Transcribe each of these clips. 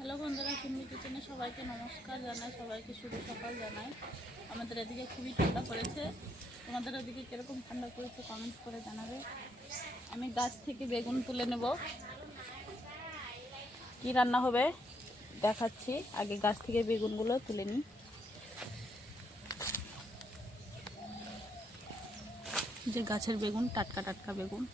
Hello বন্ধুরা, সিম্মি কিচেনে সবাইকে নমস্কার জানাই, সবাইকে শুভ সকাল জানাই। আমাদের এদিকে খুবই ঠান্ডা পড়েছে। তোমাদের ওদিকে কীরকম ঠান্ডা পড়েছে কমেন্ট করে জানাবে। আমি গাছ থেকে বেগুন তুলে নেব। কি রান্না হবে দেখাচ্ছি, আগে গাছ থেকে বেগুনগুলো তুলে নিই। যে গাছের বেগুন, টাটকা টাটকা বেগুন।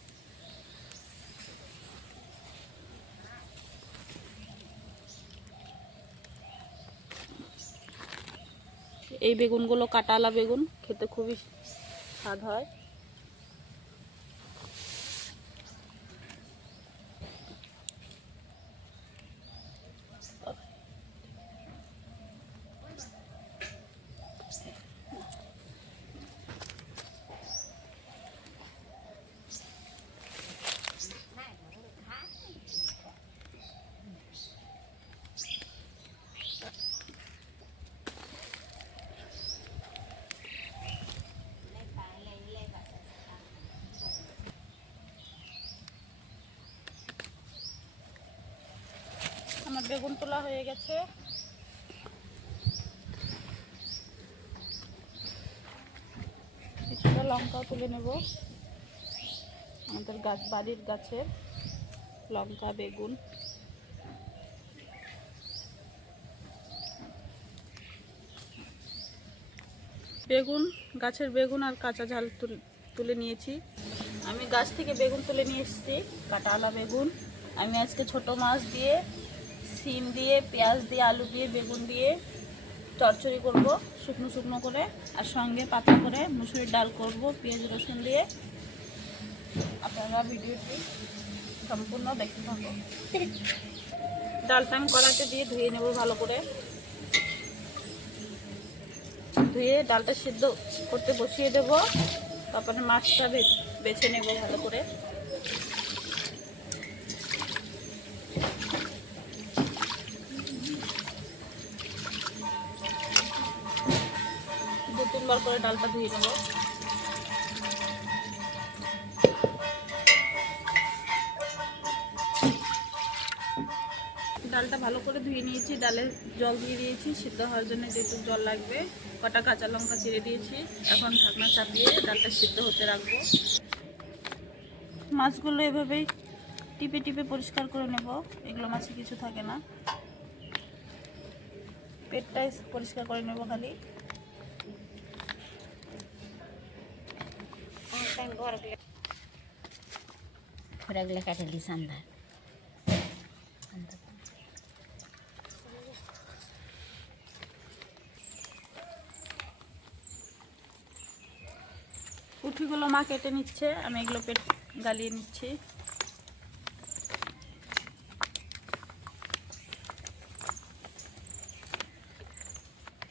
এই বেগুনগুলো কাটালা বেগুন, খেতে খুবই স্বাদ হয়। আমার বেগুন তোলা হয়ে গেছে। কিছুটা লঙ্কাও তুলে নেব। আমাদের বাড়ির গাছের লঙ্কা বেগুন। গাছের বেগুন আর কাঁচা ঝাল তুলে নিয়েছি। আমি গাছ থেকে বেগুন তুলে নিয়ে এসেছি, কাঁটালা বেগুন। আমি আজকে ছোট মাছ দিয়ে, সিম দিয়ে, পেঁয়াজ দিয়ে, আলু দিয়ে, বেগুন দিয়ে চচ্চড়ি করব শুকনো শুকনো করে, আর সঙ্গে পাতলা করে মুসুরির ডাল করব পেঁয়াজ রসুন দিয়ে। আপনারা ভিডিওটি সম্পূর্ণ দেখতে থাকুন। ডালটা আমি কড়াইতে দিয়ে ধুয়ে নেব ভালো করে। ধুয়ে ডালটা সিদ্ধ করতে বসিয়ে দেব। তারপরে মাছটা বেছে নেব ভালো করে। দু তিনবার করে ডালটা ধুয়ে নেব। ডালটা ভালো করে ধুয়ে নিয়েছি, ডালে জল দিয়ে দিয়েছি সিদ্ধ হওয়ার জন্য, যেটুকু জল লাগবে। কটা কাঁচা লঙ্কা চিড়ে দিয়েছি। এখন ঢাকনা চাপিয়ে ডালটা সিদ্ধ হতে রাখবো। মাছগুলো এভাবেই টিপে টিপে পরিষ্কার করে নেব। এগুলো মাছে কিছু থাকে না, পেটটাই পরিষ্কার করে নেব খালি। পুঁঠিগুলো মা কেটে নিচ্ছে, আমি এগুলো পেট গালিয়ে নিচ্ছি।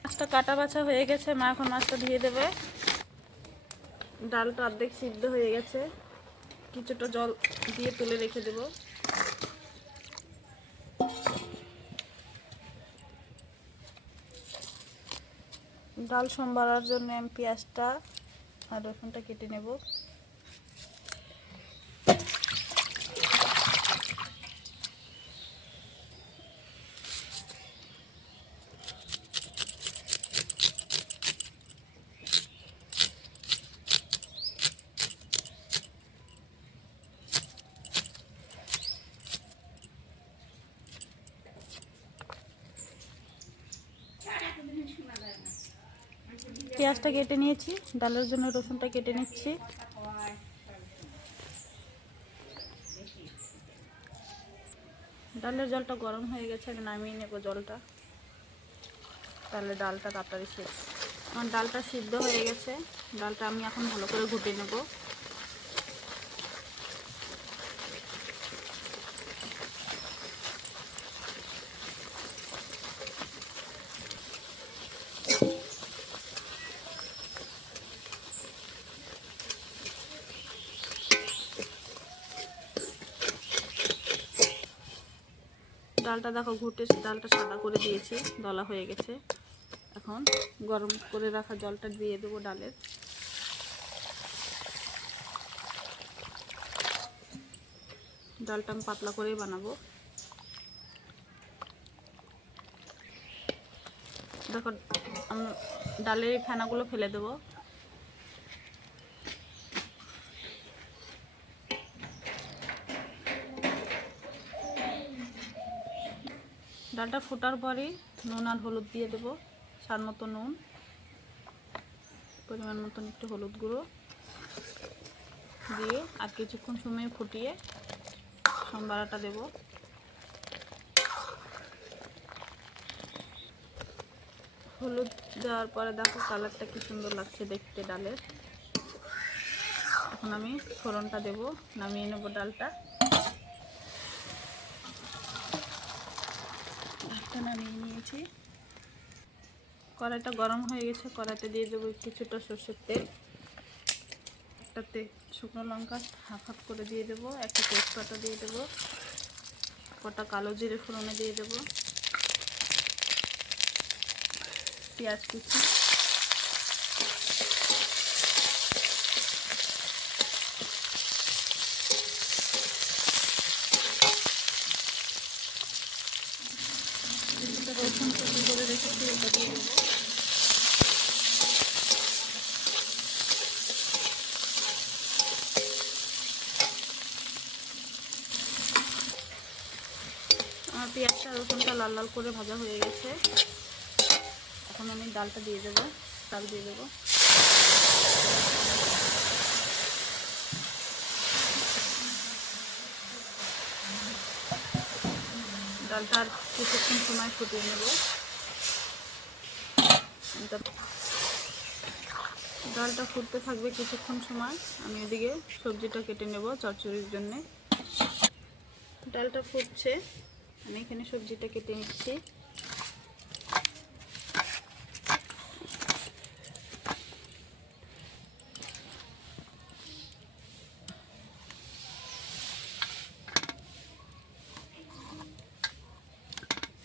মাছটা কাটা বাছা হয়ে গেছে, মা এখন মাছটা ধুয়ে দেবে। ডালটা অর্ধেক সিদ্ধ হয়ে গেছে, কিছুটা জল দিয়ে তুলে রেখে দেব। ডাল সম্বারার জন্য আমি পেঁয়াজটা আর রসুনটা কেটে নেব। পেঁয়াজটা কেটে নিয়েছি, ডালের জন্য রসুনটা কেটে নিচ্ছি। ডালের জলটা গরম হয়ে গেছে, আমি নামিয়ে নেব জলটা, তাহলে ডালটা তাড়াতাড়ি শেষ। আমার ডালটা সিদ্ধ হয়ে গেছে, ডালটা আমি এখন ভালো করে ঘুটে নেব। ডালটা দেখো ঘুটে ডালটা সাদা করে দিয়েছি, দলা হয়ে গেছে। এখন গরম করে রাখা জলটা দিয়ে দেবো ডালের। ডালটা আমি পাতলা করেই বানাবো। দেখো আমি ডালের এই ফেনাগুলো ফেলে দেবো। ডালটা ফোটার পরেই নুন আর হলুদ দিয়ে দেবো, স্বাদ মতো নুন, পরিমাণ মতন একটু হলুদ গুঁড়ো দিয়ে আর কিছুক্ষণ সময় ফুটিয়ে সম্বারাটা দেব। হলুদ দেওয়ার পরে দেখো কালারটা কি সুন্দর লাগছে দেখতে ডালের। এখন আমি ফোড়নটা দেব, নামিয়ে নেব ডালটা। ডালটা নামিয়ে নিয়েছি। কড়াইটা গরম হয়ে গেছে, কড়াইতে দিয়ে দেবো কিছুটা সর্ষের তেল, একটাতে শুকনো লঙ্কা হাফ করে দিয়ে দেবো, একটা তেজপাতা দিয়ে দেবো, কটা কালো জিরে ফোড়নে দিয়ে দেবো, পেঁয়াজ কুচি, রসুন কুচি করে রেখেছি ওটা দিয়ে দেবো। আমার পেঁয়াজটা রসুনটা লাল লাল করে ভাজা হয়ে গেছে। এখন আমি ডালটা দিয়ে দেবো, ডাল দিয়ে দেবো। ডালটা আর কিছুক্ষণ সময় ফুটিয়ে নেব। ডালটা ফুটতে থাকবে কিছুক্ষণ সময়, আমি এদিকে সবজিটা কেটে নেব চচ্চড়ির জন্যে। ডালটা ফুটছে, আমি এখানে সবজিটা কেটে নিচ্ছি।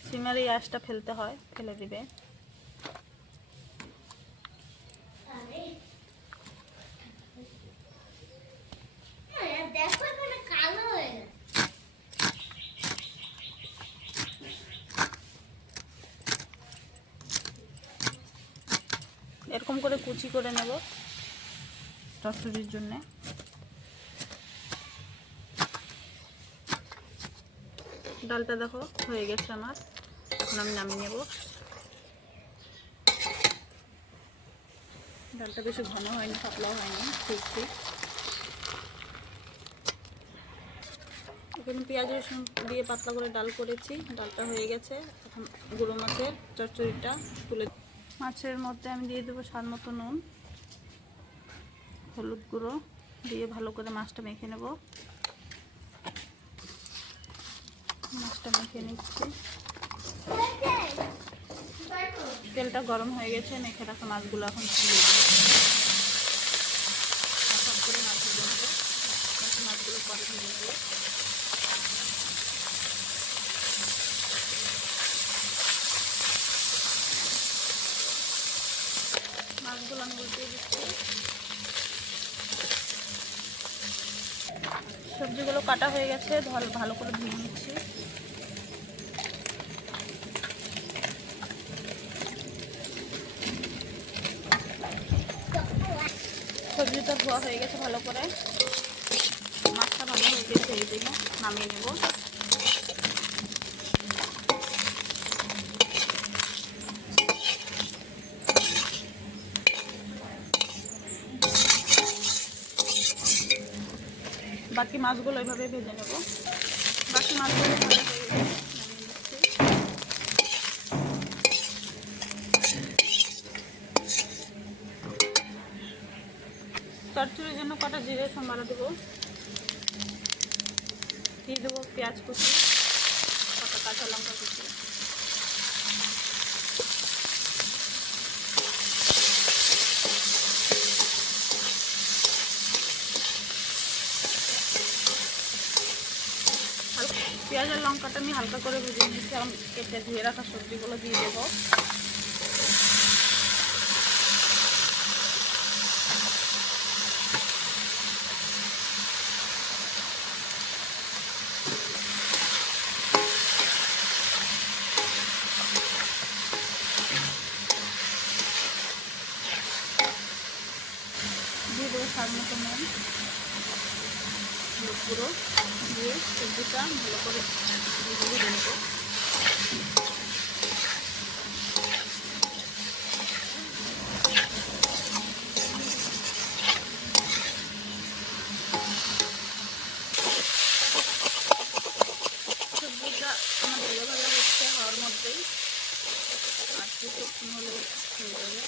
সিমের এই আঁশটা ফেলতে হয়, ফেলে দিবে। এরকম করে কুচি করে নেব চচ্চড়ির জন্যে। ডালটা দেখো হয়ে গেছে আমার, এখন আমি নামিয়ে নেব। ডালটা বেশি ঘন হয়নি, পাতলাও হয়নি, ঠিক ঠিক। এখানে পেঁয়াজ রসুন দিয়ে পাতলা করে ডাল করেছি, ডালটা হয়ে গেছে। এখন গুঁড়ো মাছের চচ্চড়িটা তুলে, মাছের মধ্যে আমি দিয়ে দেবো স্বাদ মতো নুন, হলুদ গুঁড়ো দিয়ে ভালো করে মাছটা মেখে নেব। মাছটা মেখে নিচ্ছি। তেলটা গরম হয়ে গেছে, মেখে রাখা মাছগুলো এখন তুলে দেবো। সব করে মাছের জন্য মাছগুলো পরে ভেজে নেব। মাছগুলো আমি উল্টে দিচ্ছি। সবজিগুলো কাটা হয়ে গেছে, ভালো করে ধুয়ে নিচ্ছি। সবজিটা ধোয়া হয়ে গেছে ভালো করে, মাছটা ভালো হয়ে গেছে, এই দিকে নামিয়ে নেব। বাকি মাছগুলো এভাবে ভেজে নেব। বাকি মাছগুলো ভালো হয়ে গেছে, নামিয়ে নিচ্ছি। চচ্চড়ির জন্য কটা জিরে সম্বারা দেবো, দিয়ে দেবো পেঁয়াজ কুচি, কটা কাঁচা লঙ্কা কুচি, পেঁয়াজ আর লঙ্কাটা আমি হালকা করে ভেজে নিয়েছি। এখন কেটে ধুয়ে রাখা সবজিগুলো দিয়ে দেবো। স্বাদ মতো নুন, হলুদ গুঁড়ো দিয়ে সবজিটা ভালো করে ভেজে নেব। সবজিটা আমার ভালো ভালো হচ্ছে হওয়ার মধ্যেই আর কিছুক্ষণ হলে হয়ে যাবে।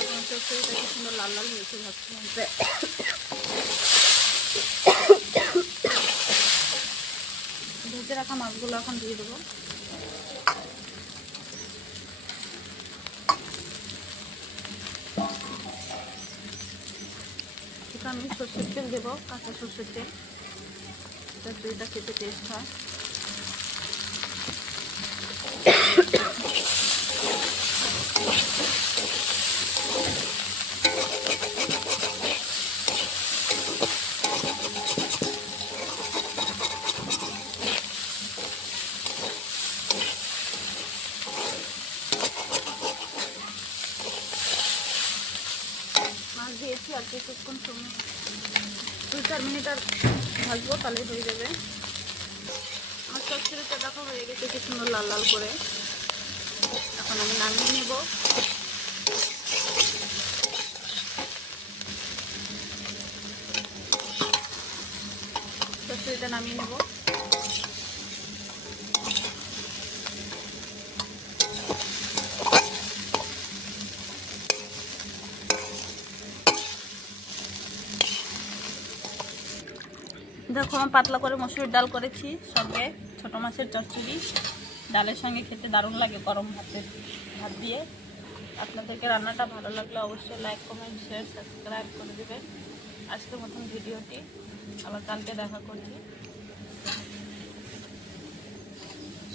যখন সবজিটা কি সুন্দর লাল লাল হয়েছে ভাবছিলাম ভেজে রাখা মাছগুলো এখন দিয়ে দেবো। আমি সর্ষের তেল দেবো, কাঁচা সর্ষের তেল, এটা খেতে টেস্ট হয়। মাছ দিয়েছি আর কিছুক্ষণ সময় 2-4 মিনিট আর ভাজবো, তাহলে হয়ে যাবে। আমার চচ্চড়িটা দেখো হয়ে গেছে কি সুন্দর লাল লাল করে। এখন আমি নামিয়ে নেব। চচ্চড়িটা নামিয়ে নেব। দেখো আমি পাতলা করে মসুরির ডাল করেছি, সঙ্গে ছোট মাছের চচ্চড়ি। ডালের সঙ্গে খেতে দারুণ লাগে গরম ভাত দিয়ে। আপনাদেরকে রান্নাটা ভালো লাগলে অবশ্যই লাইক, কমেন্ট, শেয়ার, সাবস্ক্রাইব করে দেবেন। আজকের মতন ভিডিওটি আবার কালকে দেখা করছি।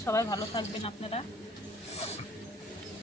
সবাই ভালো থাকবেন আপনারা।